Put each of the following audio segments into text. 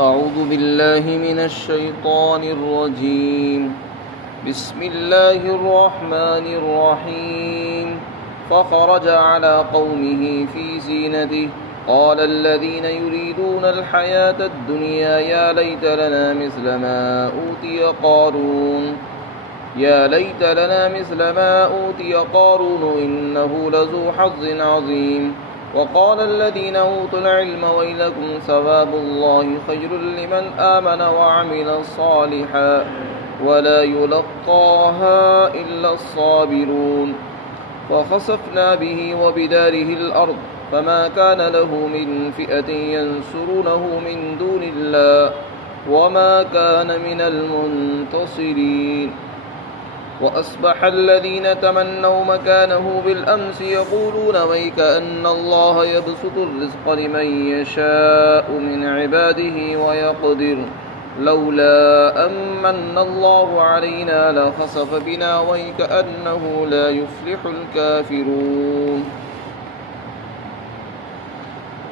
أعوذ بالله من الشيطان الرجيم. بسم الله الرحمن الرحيم. فخرج على قومه في زينته قال الذين يريدون الحياة الدنيا يا ليت لنا مثل ما أوتي قارون إنه لذو حظ عظيم. وقال الذين أوتوا العلم ويلكم ثواب الله خير لمن آمن وعمل صالحا ولا يلقاها إلا الصابرون. فخسفنا به وبداره الأرض فما كان له من فئة ينصرونه من دون الله وما كان من المنتصرين. وأصبح الذين تمنوا مكانه بالأمس يقولون ويك أن الله يبسط الرزق لمن يشاء من عباده ويقدر لولا أمن الله علينا لخسف بنا ويك أنه لا يفلح الكافرون.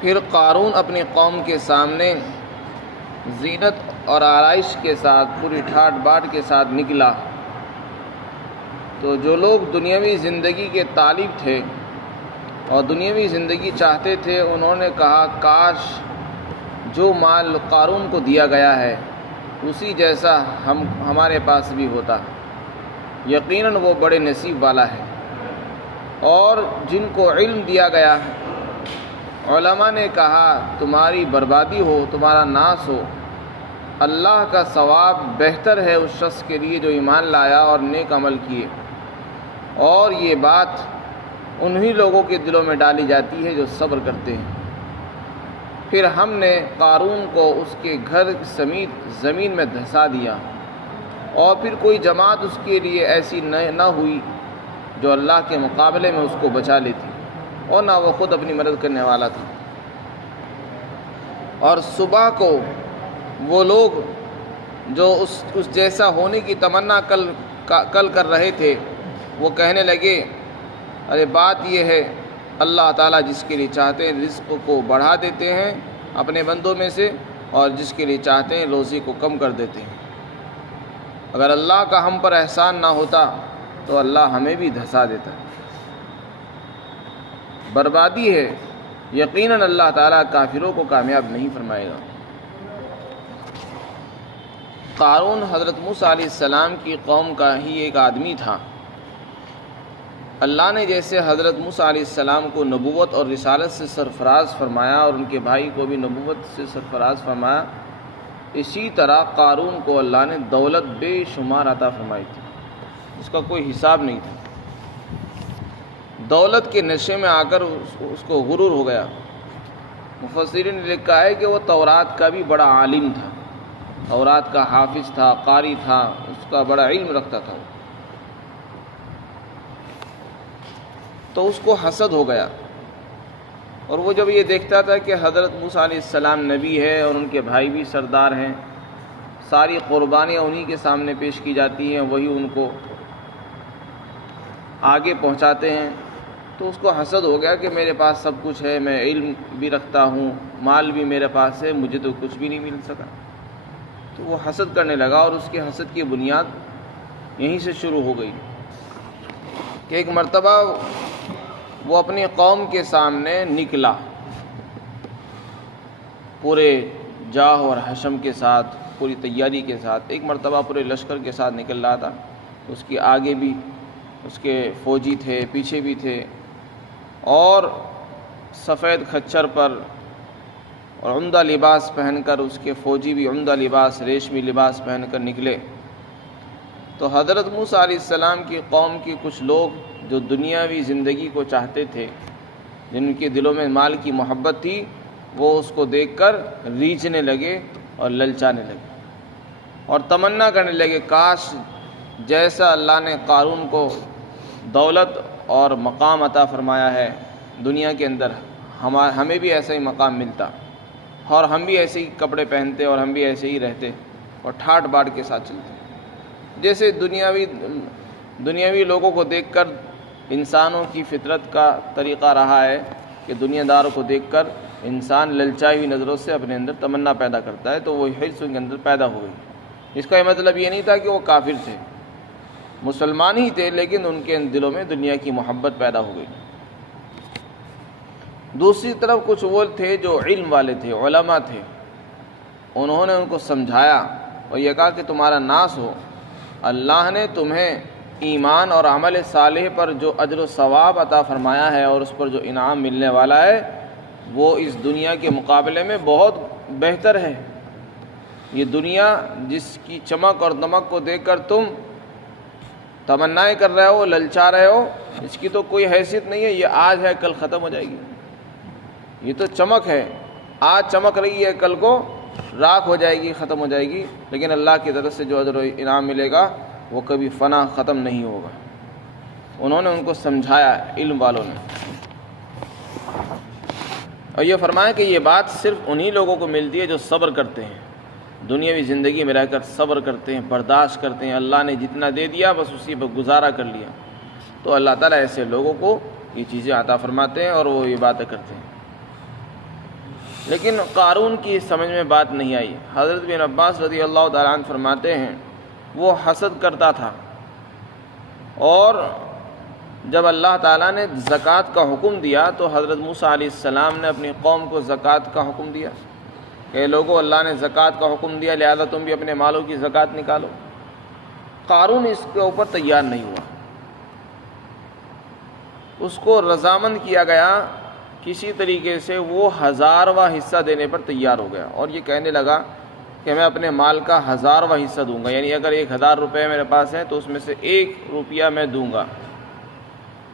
پھر قارون اپنی قوم کے سامنے زینت اور آرائش کے ساتھ پوری ٹھاٹ باٹ کے ساتھ نکلا تو جو لوگ دنیاوی زندگی کے طالب تھے اور دنیاوی زندگی چاہتے تھے انہوں نے کہا کاش جو مال قارون کو دیا گیا ہے اسی جیسا ہمارے پاس بھی ہوتا. یقیناً وہ بڑے نصیب والا ہے. اور جن کو علم دیا گیا ہے علماء نے کہا تمہاری بربادی ہو، تمہارا ناس ہو، اللہ کا ثواب بہتر ہے اس شخص کے لیے جو ایمان لایا اور نیک عمل کیے. اور یہ بات انہی لوگوں کے دلوں میں ڈالی جاتی ہے جو صبر کرتے ہیں. پھر ہم نے قارون کو اس کے گھر سمیت زمین میں دھسا دیا اور پھر کوئی جماعت اس کے لیے ایسی نہ ہوئی جو اللہ کے مقابلے میں اس کو بچا لیتی اور نہ وہ خود اپنی مدد کرنے والا تھا. اور صبح کو وہ لوگ جو اس جیسا ہونے کی تمنا کل کر رہے تھے وہ کہنے لگے ارے بات یہ ہے اللہ تعالیٰ جس کے لیے چاہتے ہیں رزق کو بڑھا دیتے ہیں اپنے بندوں میں سے اور جس کے لیے چاہتے ہیں روزی کو کم کر دیتے ہیں. اگر اللہ کا ہم پر احسان نہ ہوتا تو اللہ ہمیں بھی دھسا دیتا. بربادی ہے. یقیناً اللہ تعالیٰ کافروں کو کامیاب نہیں فرمائے گا. قارون حضرت موسیٰ علیہ السلام کی قوم کا ہی ایک آدمی تھا. اللہ نے جیسے حضرت موسیٰ علیہ السلام کو نبوت اور رسالت سے سرفراز فرمایا اور ان کے بھائی کو بھی نبوت سے سرفراز فرمایا، اسی طرح قارون کو اللہ نے دولت بے شمار عطا فرمائی تھی اس کا کوئی حساب نہیں تھا. دولت کے نشے میں آ کر اس کو غرور ہو گیا. مفسرین نے لکھا ہے کہ وہ تورات کا بھی بڑا عالم تھا، تورات کا حافظ تھا، قاری تھا، اس کا بڑا علم رکھتا تھا. تو اس کو حسد ہو گیا اور وہ جب یہ دیکھتا تھا کہ حضرت موسیٰ علیہ السلام نبی ہے اور ان کے بھائی بھی سردار ہیں، ساری قربانیاں انہی کے سامنے پیش کی جاتی ہیں، وہی ان کو آگے پہنچاتے ہیں، تو اس کو حسد ہو گیا کہ میرے پاس سب کچھ ہے، میں علم بھی رکھتا ہوں، مال بھی میرے پاس ہے، مجھے تو کچھ بھی نہیں مل سکا. تو وہ حسد کرنے لگا اور اس کے حسد کی بنیاد یہیں سے شروع ہو گئی کہ ایک مرتبہ وہ اپنی قوم کے سامنے نکلا پورے جاہ اور حشم کے ساتھ، پوری تیاری کے ساتھ. ایک مرتبہ پورے لشکر کے ساتھ نکل رہا تھا. اس کے آگے بھی اس کے فوجی تھے، پیچھے بھی تھے، اور سفید کھچر پر اور عمدہ لباس پہن کر اس کے فوجی بھی عمدہ لباس، ریشمی لباس پہن کر نکلے. تو حضرت موسیٰ علیہ السلام کی قوم کے کچھ لوگ جو دنیاوی زندگی کو چاہتے تھے، جن کے دلوں میں مال کی محبت تھی، وہ اس کو دیکھ کر ریجھنے لگے اور للچانے لگے اور تمنا کرنے لگے کاش جیسا اللہ نے قارون کو دولت اور مقام عطا فرمایا ہے دنیا کے اندر، ہمیں بھی ایسا ہی مقام ملتا اور ہم بھی ایسے ہی کپڑے پہنتے اور ہم بھی ایسے ہی رہتے اور ٹھاٹ باٹ کے ساتھ چلتے. جیسے دنیاوی لوگوں کو دیکھ کر انسانوں کی فطرت کا طریقہ رہا ہے کہ دنیا داروں کو دیکھ کر انسان للچائی ہوئی نظروں سے اپنے اندر تمنا پیدا کرتا ہے، تو وہ حرص ان کے اندر پیدا ہو گئی۔ اس کا یہ مطلب یہ نہیں تھا کہ وہ کافر تھے، مسلمان ہی تھے، لیکن ان کے دلوں میں دنیا کی محبت پیدا ہو گئی۔ دوسری طرف کچھ وہ تھے جو علم والے تھے، علماء تھے، انہوں نے ان کو سمجھایا اور یہ کہا کہ تمہارا ناس ہو، اللہ نے تمہیں ایمان اور عمل صالح پر جو اجر و ثواب عطا فرمایا ہے اور اس پر جو انعام ملنے والا ہے وہ اس دنیا کے مقابلے میں بہت بہتر ہے۔ یہ دنیا جس کی چمک اور دمک کو دیکھ کر تم تمنائیں کر رہے ہو، للچا رہے ہو، اس کی تو کوئی حیثیت نہیں ہے، یہ آج ہے کل ختم ہو جائے گی۔ یہ تو چمک ہے، آج چمک رہی ہے، کل کو راکھ ہو جائے گی، ختم ہو جائے گی، لیکن اللہ کی طرف سے جو اجر و انعام ملے گا وہ کبھی فنا ختم نہیں ہوگا۔ انہوں نے ان کو سمجھایا، علم والوں نے، اور یہ فرمایا کہ یہ بات صرف انہی لوگوں کو ملتی ہے جو صبر کرتے ہیں، دنیاوی زندگی میں رہ کر صبر کرتے ہیں، برداشت کرتے ہیں، اللہ نے جتنا دے دیا بس اسی پر گزارا کر لیا، تو اللہ تعالیٰ ایسے لوگوں کو یہ چیزیں عطا فرماتے ہیں اور وہ یہ باتیں کرتے ہیں۔ لیکن قارون کی سمجھ میں بات نہیں آئی۔ حضرت بن عباس رضی اللہ تعالیٰ عنہ فرماتے ہیں وہ حسد کرتا تھا، اور جب اللہ تعالیٰ نے زکوٰۃ کا حکم دیا تو حضرت موسیٰ علیہ السلام نے اپنی قوم کو زکوٰۃ کا حکم دیا کہ لوگوں اللہ نے زکوٰۃ کا حکم دیا، لہذا تم بھی اپنے مالوں کی زکوٰۃ نکالو۔ قارون اس کے اوپر تیار نہیں ہوا، اس کو رضامند کیا گیا، کسی طریقے سے وہ 1000واں حصہ دینے پر تیار ہو گیا، اور یہ کہنے لگا کہ میں اپنے مال کا 1000واں حصہ دوں گا، یعنی اگر 1000 روپے میرے پاس ہیں تو اس میں سے 1 روپیہ میں دوں گا۔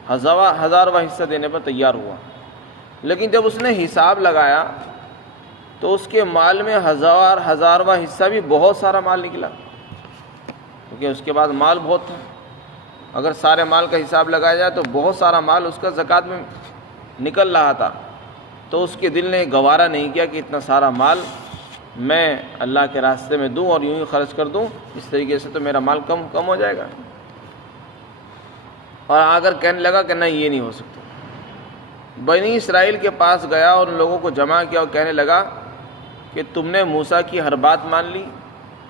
1000واں حصہ دینے پر تیار ہوا، لیکن جب اس نے حساب لگایا تو اس کے مال میں 1000واں حصہ بھی بہت سارا مال نکلا، کیونکہ اس کے بعد مال بہت تھا۔ اگر سارے مال کا حساب لگایا جائے تو بہت سارا مال اس کا زکوٰۃ میں نکل رہا تھا، تو اس کے دل نے گوارا نہیں کیا کہ اتنا سارا مال میں اللہ کے راستے میں دوں اور یوں ہی خرچ کر دوں، اس طریقے سے تو میرا مال کم ہو جائے گا، اور اگر کہنے لگا کہ نہیں یہ نہیں ہو سکتا۔ بنی اسرائیل کے پاس گیا اور ان لوگوں کو جمع کیا اور کہنے لگا کہ تم نے موسیٰ کی ہر بات مان لی،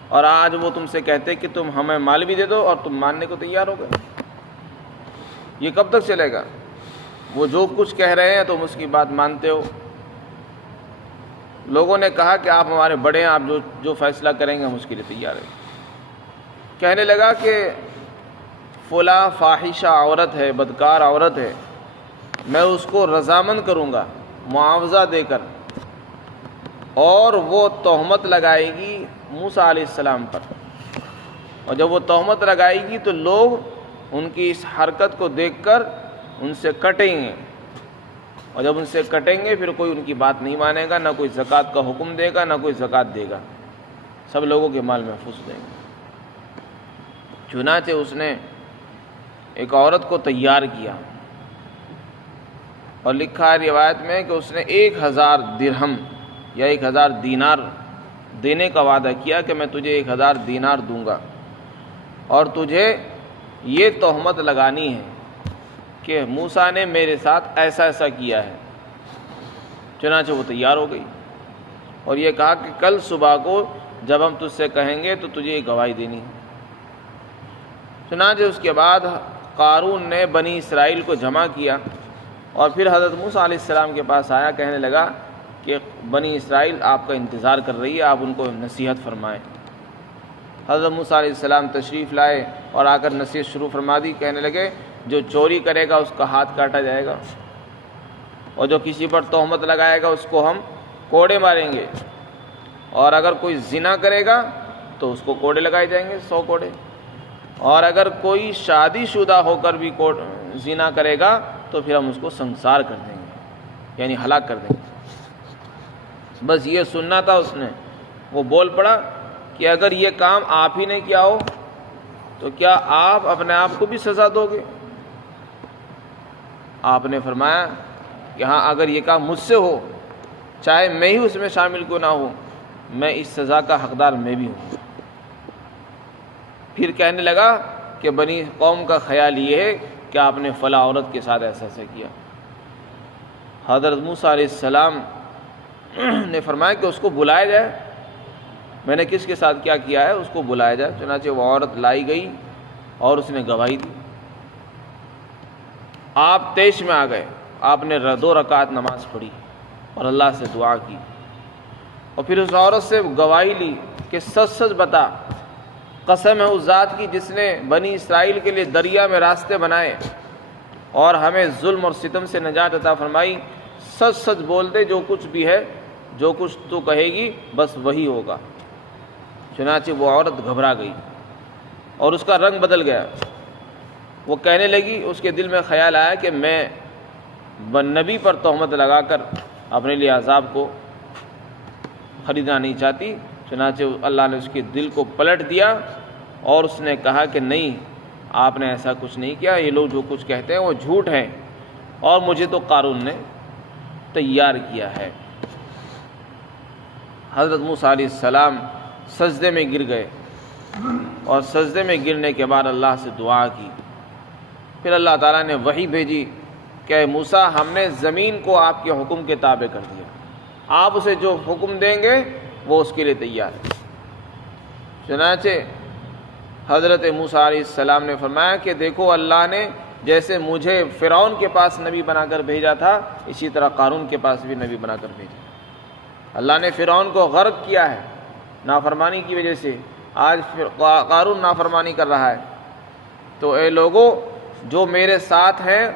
اور آج وہ تم سے کہتے کہ تم ہمیں مال بھی دے دو اور تم ماننے کو تیار ہو گئے، یہ کب تک چلے گا؟ وہ جو کچھ کہہ رہے ہیں تم اس کی بات مانتے ہو۔ لوگوں نے کہا کہ آپ ہمارے بڑے ہیں، آپ جو فیصلہ کریں گے ہم اس کے لیے تیار ہیں۔ کہنے لگا کہ فلاں فاحشہ عورت ہے، بدکار عورت ہے، میں اس کو رضامند کروں گا معاوضہ دے کر، اور وہ تہمت لگائے گی موسیٰ علیہ السلام پر، اور جب وہ تہمت لگائے گی تو لوگ ان کی اس حرکت کو دیکھ کر ان سے کٹیں گے، اور جب ان سے کٹیں گے پھر کوئی ان کی بات نہیں مانے گا، نہ کوئی زکوٰۃ کا حکم دے گا، نہ کوئی زکوٰۃ دے گا، سب لوگوں کے مال محفوظ دیں گے۔ چنانچہ اس نے ایک عورت کو تیار کیا، اور لکھا ہے روایت میں کہ اس نے 1000 درہم یا 1000 دینار دینے کا وعدہ کیا کہ میں تجھے 1000 دینار دوں گا، اور تجھے یہ تہمت لگانی ہے کہ موسیٰ نے میرے ساتھ ایسا ایسا کیا ہے۔ چنانچہ وہ تیار ہو گئی، اور یہ کہا کہ کل صبح کو جب ہم تجھ سے کہیں گے تو تجھے یہ گواہی دینی ہے۔ چنانچہ اس کے بعد قارون نے بنی اسرائیل کو جمع کیا، اور پھر حضرت موسیٰ علیہ السلام کے پاس آیا، کہنے لگا کہ بنی اسرائیل آپ کا انتظار کر رہی ہے، آپ ان کو نصیحت فرمائیں۔ حضرت موسیٰ علیہ السلام تشریف لائے اور آ کر نصیحت شروع فرما دی، کہنے لگے جو چوری کرے گا اس کا ہاتھ کاٹا جائے گا، اور جو کسی پر تہمت لگائے گا اس کو ہم کوڑے ماریں گے، اور اگر کوئی زنا کرے گا تو اس کو کوڑے لگائے جائیں گے، 100 کوڑے، اور اگر کوئی شادی شدہ ہو کر بھی زنا کرے گا تو پھر ہم اس کو سنسار کر دیں گے، یعنی ہلاک کر دیں گے۔ بس یہ سننا تھا اس نے۔ وہ بول پڑا کہ اگر یہ کام آپ ہی نے کیا ہو تو کیا آپ اپنے آپ کو بھی سزا دو گے؟ آپ نے فرمایا کہ ہاں، اگر یہ کام مجھ سے ہو، چاہے میں ہی اس میں شامل کیوں نہ ہوں، میں اس سزا کا حقدار میں بھی ہوں۔ پھر کہنے لگا کہ بنی قوم کا خیال یہ ہے کہ آپ نے فلاں عورت کے ساتھ ایسا ایسا کیا۔ حضرت موسیٰ علیہ السلام نے فرمایا کہ اس کو بلایا جائے، میں نے کس کے ساتھ کیا کیا ہے اس کو بلایا جائے۔ چنانچہ وہ عورت لائی گئی اور اس نے گواہی دی۔ آپ طیش میں آ گئے، آپ نے 2 رکعت نماز پڑھی اور اللہ سے دعا کی، اور پھر اس عورت سے گواہی لی کہ سچ سچ بتا، قسم ہے اس ذات کی جس نے بنی اسرائیل کے لیے دریا میں راستے بنائے اور ہمیں ظلم اور ستم سے نجات عطا فرمائی، سچ سچ بول دے، جو کچھ بھی ہے، جو کچھ تو کہے گی بس وہی ہوگا۔ چنانچہ وہ عورت گھبرا گئی اور اس کا رنگ بدل گیا۔ وہ کہنے لگی، اس کے دل میں خیال آیا کہ میں نبی پر تہمت لگا کر اپنے لیے عذاب کو خریدنا نہیں چاہتی۔ چنانچہ اللہ نے اس کے دل کو پلٹ دیا اور اس نے کہا کہ نہیں، آپ نے ایسا کچھ نہیں کیا، یہ لوگ جو کچھ کہتے ہیں وہ جھوٹ ہیں، اور مجھے تو قارون نے تیار کیا ہے۔ حضرت موسیٰ علیہ السلام سجدے میں گر گئے، اور سجدے میں گرنے کے بعد اللہ سے دعا کی۔ پھر اللہ تعالیٰ نے وحی بھیجی کہ اے موسیٰ، ہم نے زمین کو آپ کے حکم کے تابع کر دیا، آپ اسے جو حکم دیں گے وہ اس کے لیے تیار ہے۔ چنانچہ حضرت موسیٰ علیہ السلام نے فرمایا کہ دیکھو، اللہ نے جیسے مجھے فرعون کے پاس نبی بنا کر بھیجا تھا، اسی طرح قارون کے پاس بھی نبی بنا کر بھیجا۔ اللہ نے فرعون کو غرق کیا ہے نافرمانی کی وجہ سے، آج قارون نافرمانی کر رہا ہے۔ تو اے لوگوں، جو میرے ساتھ ہیں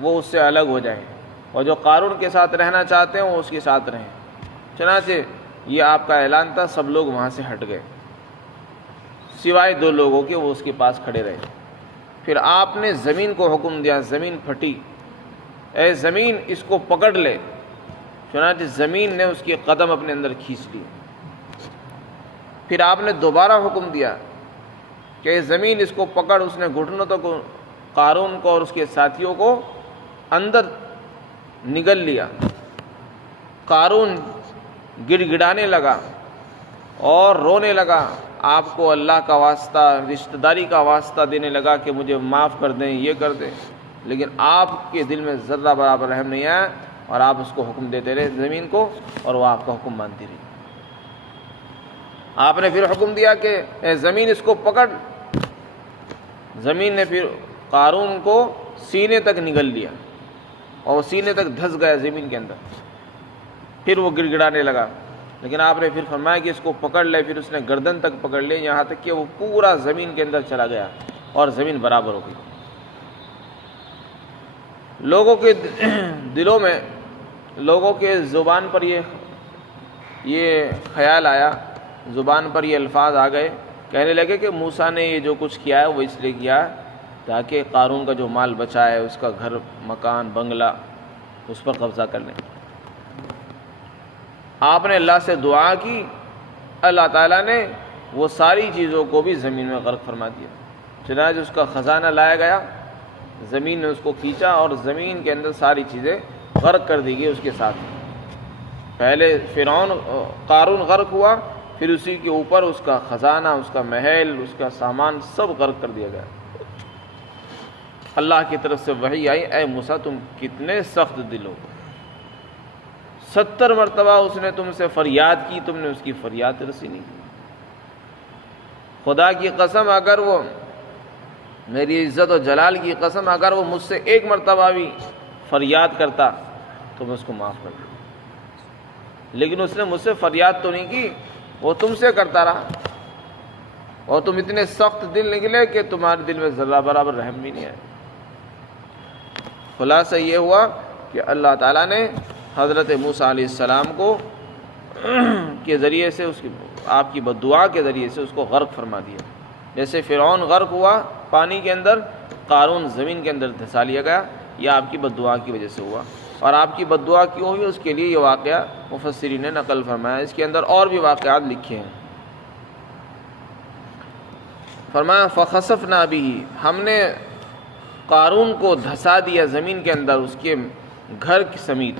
وہ اس سے الگ ہو جائیں، اور جو قارون کے ساتھ رہنا چاہتے ہیں وہ اس کے ساتھ رہیں۔ چنانچہ یہ آپ کا اعلان تھا، سب لوگ وہاں سے ہٹ گئے سوائے 2 لوگوں کے، وہ اس کے پاس کھڑے رہے۔ پھر آپ نے زمین کو حکم دیا، زمین پھٹی، اے زمین اس کو پکڑ لے۔ چنانچہ زمین نے اس کے قدم اپنے اندر کھینچ لیے۔ پھر آپ نے دوبارہ حکم دیا کہ اے زمین اس کو پکڑ، اس نے گھٹنوں تک قارون کو اور اس کے ساتھیوں کو اندر نگل لیا۔ قارون گڑ گڑانے لگا اور رونے لگا، آپ کو اللہ کا واسطہ، رشتہ داری کا واسطہ دینے لگا کہ مجھے معاف کر دیں، یہ کر دیں، لیکن آپ کے دل میں ذرہ برابر رحم نہیں آیا، اور آپ اس کو حکم دیتے رہے زمین کو، اور وہ آپ کا حکم مانتی رہی۔ آپ نے پھر حکم دیا کہ اے زمین اس کو پکڑ۔ زمین نے پھر قارون کو سینے تک نگل لیا، اور سینے تک دھس گیا زمین کے اندر۔ پھر وہ گڑ گڑانے لگا، لیکن آپ نے پھر فرمایا کہ اس کو پکڑ لے۔ پھر اس نے گردن تک پکڑ لے، یہاں تک کہ وہ پورا زمین کے اندر چلا گیا اور زمین برابر ہو گئی۔ لوگوں کے دلوں میں، لوگوں کے زبان پر یہ خیال آیا، زبان پر یہ الفاظ آ گئے، کہنے لگے کہ موسیٰ نے یہ جو کچھ کیا ہے وہ اس لیے کیا ہے تاکہ قارون کا جو مال بچا ہے، اس کا گھر، مکان، بنگلہ، اس پر قبضہ کر لیں۔ آپ نے اللہ سے دعا کی، اللہ تعالیٰ نے وہ ساری چیزوں کو بھی زمین میں غرق فرما دیا۔ چنانچہ اس کا خزانہ لایا گیا، زمین نے اس کو کھینچا اور زمین کے اندر ساری چیزیں غرق کر دی گئی اس کے ساتھ۔ پہلے فرعون قارون غرق ہوا، پھر اسی کے اوپر اس کا خزانہ، اس کا محل، اس کا سامان سب غرق کر دیا گیا۔ اللہ کی طرف سے وحی آئی، اے موسیٰ تم کتنے سخت دل ہو، 70 مرتبہ اس نے تم سے فریاد کی، تم نے اس کی فریاد رسی نہیں کی۔ خدا کی قسم، اگر وہ، میری عزت و جلال کی قسم، اگر وہ مجھ سے 1 مرتبہ بھی فریاد کرتا تو میں اس کو معاف کر دوں، لیکن اس نے مجھ سے فریاد تو نہیں کی، وہ تم سے کرتا رہا، اور تم اتنے سخت دل نکلے کہ تمہارے دل میں ذرہ برابر رحم بھی نہیں آیا۔ خلاصہ یہ ہوا کہ اللہ تعالیٰ نے حضرت موسیٰ علیہ السلام کو کے ذریعے سے، اس کی آپ کی بددعا کے ذریعے سے اس کو غرق فرما دیا۔ جیسے فرعون غرق ہوا پانی کے اندر، قارون زمین کے اندر دھسا لیا گیا، یہ آپ کی بددعا کی وجہ سے ہوا۔ اور آپ کی بددعا کیوں ہوئی، اس کے لیے یہ واقعہ مفسرین نے نقل فرمایا۔ اس کے اندر اور بھی واقعات لکھے ہیں۔ فرمایا فخسفنا بہ، ہم نے قارون کو دھسا دیا زمین کے اندر، اس کے گھر کی سمیت۔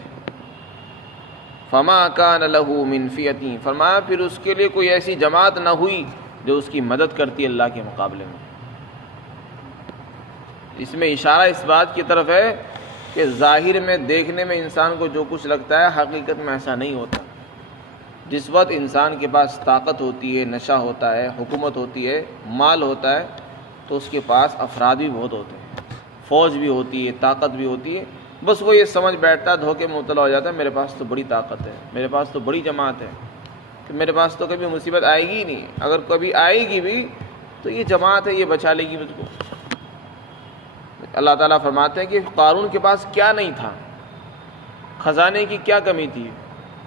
فما کان لہ من فئۃ، فرمایا پھر اس کے لیے کوئی ایسی جماعت نہ ہوئی جو اس کی مدد کرتی ہے اللہ کے مقابلے میں۔ اس میں اشارہ اس بات کی طرف ہے کہ ظاہر میں، دیکھنے میں انسان کو جو کچھ لگتا ہے، حقیقت میں ایسا نہیں ہوتا۔ جس وقت انسان کے پاس طاقت ہوتی ہے، نشہ ہوتا ہے، حکومت ہوتی ہے، مال ہوتا ہے، تو اس کے پاس افراد بھی بہت ہوتے ہیں، فوج بھی ہوتی ہے، طاقت بھی ہوتی ہے، بس وہ یہ سمجھ بیٹھتا ہے، دھوکے میں مبتلا ہو جاتا ہے، میرے پاس تو بڑی طاقت ہے، میرے پاس تو بڑی جماعت ہے، کہ میرے پاس تو کبھی مصیبت آئے گی ہی نہیں، اگر کبھی آئے گی بھی تو یہ جماعت ہے، یہ بچا لے گی مجھ کو۔ اللہ تعالیٰ فرماتے ہیں کہ قارون کے پاس کیا نہیں تھا، خزانے کی کیا کمی تھی،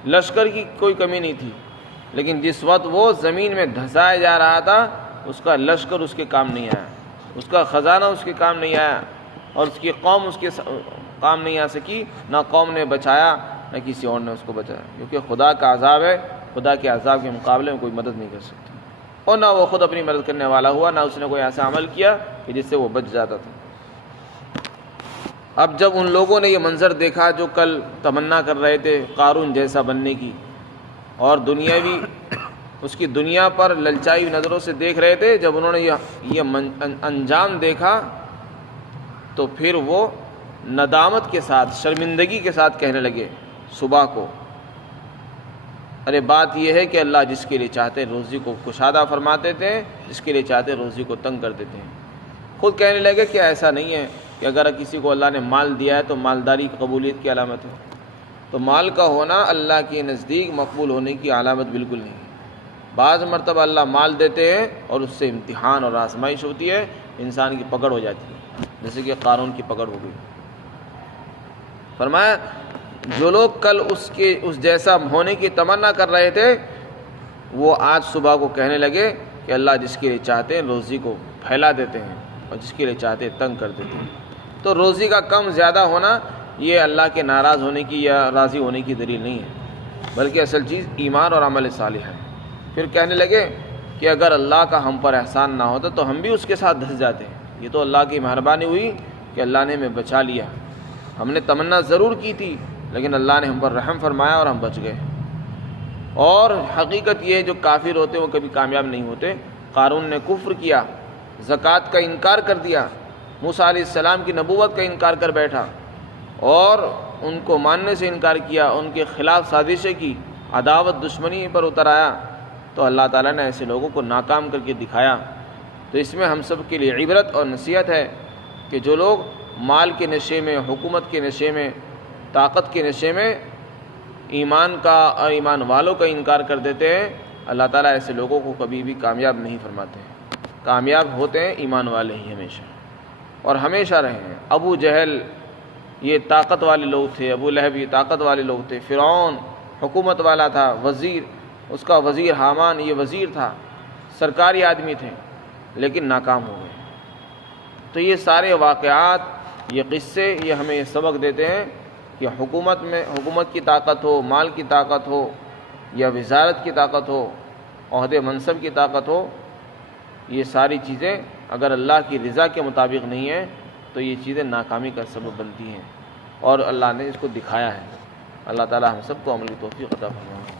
لشکر کی کوئی کمی نہیں تھی، لیکن جس وقت وہ زمین میں دھسایا جا رہا تھا، اس کا لشکر اس کے کام نہیں آیا، اس کا خزانہ اس کے کام نہیں آیا، اور اس کی قوم اس کے کام نہیں آ سکی، نہ قوم نے بچایا نہ کسی اور نے اس کو بچایا، کیونکہ خدا کا عذاب ہے، خدا کے عذاب کے مقابلے میں کوئی مدد نہیں کر سکتا، اور نہ وہ خود اپنی مدد کرنے والا ہوا، نہ اس نے کوئی ایسا عمل کیا کہ جس سے وہ بچ جاتا تھا۔ اب جب ان لوگوں نے یہ منظر دیکھا جو کل تمنا کر رہے تھے قارون جیسا بننے کی، اور دنیاوی اس کی دنیا پر للچائی ہوئی نظروں سے دیکھ رہے تھے، جب انہوں نے یہ انجام دیکھا تو پھر وہ ندامت کے ساتھ، شرمندگی کے ساتھ کہنے لگے صبح کو، ارے بات یہ ہے کہ اللہ جس کے لیے چاہتے روزی کو کشادہ فرماتے تھے، جس کے لیے چاہتے روزی کو تنگ کر دیتے ہیں۔ خود کہنے لگے کہ ایسا نہیں ہے کہ اگر کسی کو اللہ نے مال دیا ہے تو مالداری قبولیت کی علامت ہے، تو مال کا ہونا اللہ کے نزدیک مقبول ہونے کی علامت بالکل نہیں ہے۔ بعض مرتبہ اللہ مال دیتے ہیں اور اس سے امتحان اور آزمائش ہوتی ہے، انسان کی پکڑ ہو جاتی ہے، جیسے کہ قارون کی پکڑ ہو گئی۔ فرمایا جو لوگ کل اس جیسا ہونے کی تمنا کر رہے تھے، وہ آج صبح کو کہنے لگے کہ اللہ جس کے لیے چاہتے ہیں روزی کو پھیلا دیتے ہیں، اور جس کے لیے چاہتے ہیں تنگ کر دیتے ہیں۔ تو روزی کا کم زیادہ ہونا یہ اللہ کے ناراض ہونے کی یا راضی ہونے کی دلیل نہیں ہے، بلکہ اصل چیز ایمان اور عمل صالح ہے۔ پھر کہنے لگے کہ اگر اللہ کا ہم پر احسان نہ ہوتا تو ہم بھی اس کے ساتھ دھس جاتے ہیں، یہ تو اللہ کی مہربانی ہوئی کہ اللہ نے ہمیں بچا لیا، ہم نے تمنا ضرور کی تھی لیکن اللہ نے ہم پر رحم فرمایا اور ہم بچ گئے۔ اور حقیقت یہ ہے جو کافر ہوتے ہیں وہ کبھی کامیاب نہیں ہوتے۔ قارون نے کفر کیا، زکوٰۃ کا انکار کر دیا، موسیٰ علیہ السلام کی نبوت کا انکار کر بیٹھا، اور ان کو ماننے سے انکار کیا، ان کے خلاف سازشیں کی، عداوت دشمنی پر اتر آیا، تو اللہ تعالیٰ نے ایسے لوگوں کو ناکام کر کے دکھایا۔ تو اس میں ہم سب کے لیے عبرت اور نصیحت ہے کہ جو لوگ مال کے نشے میں، حکومت کے نشے میں، طاقت کے نشے میں ایمان کا اور ایمان والوں کا انکار کر دیتے ہیں، اللہ تعالیٰ ایسے لوگوں کو کبھی بھی کامیاب نہیں فرماتے ہیں۔ کامیاب ہوتے ہیں ایمان والے ہی ہمیشہ، اور ہمیشہ رہے ہیں۔ ابو جہل یہ طاقت والے لوگ تھے، ابو لہب یہ طاقت والے لوگ تھے، فرعون حکومت والا تھا، وزیر اس کا وزیر حامان یہ وزیر تھا، سرکاری آدمی تھے، لیکن ناکام ہو گئے۔ تو یہ سارے واقعات، یہ قصے، یہ ہمیں یہ سبق دیتے ہیں کہ حکومت کی طاقت ہو، مال کی طاقت ہو، یا وزارت کی طاقت ہو، عہدے منصب کی طاقت ہو، یہ ساری چیزیں اگر اللہ کی رضا کے مطابق نہیں ہیں تو یہ چیزیں ناکامی کا سبب بنتی ہیں، اور اللہ نے اس کو دکھایا ہے۔ اللہ تعالی ہم سب کو عمل کی توفیق عطا فرمائے۔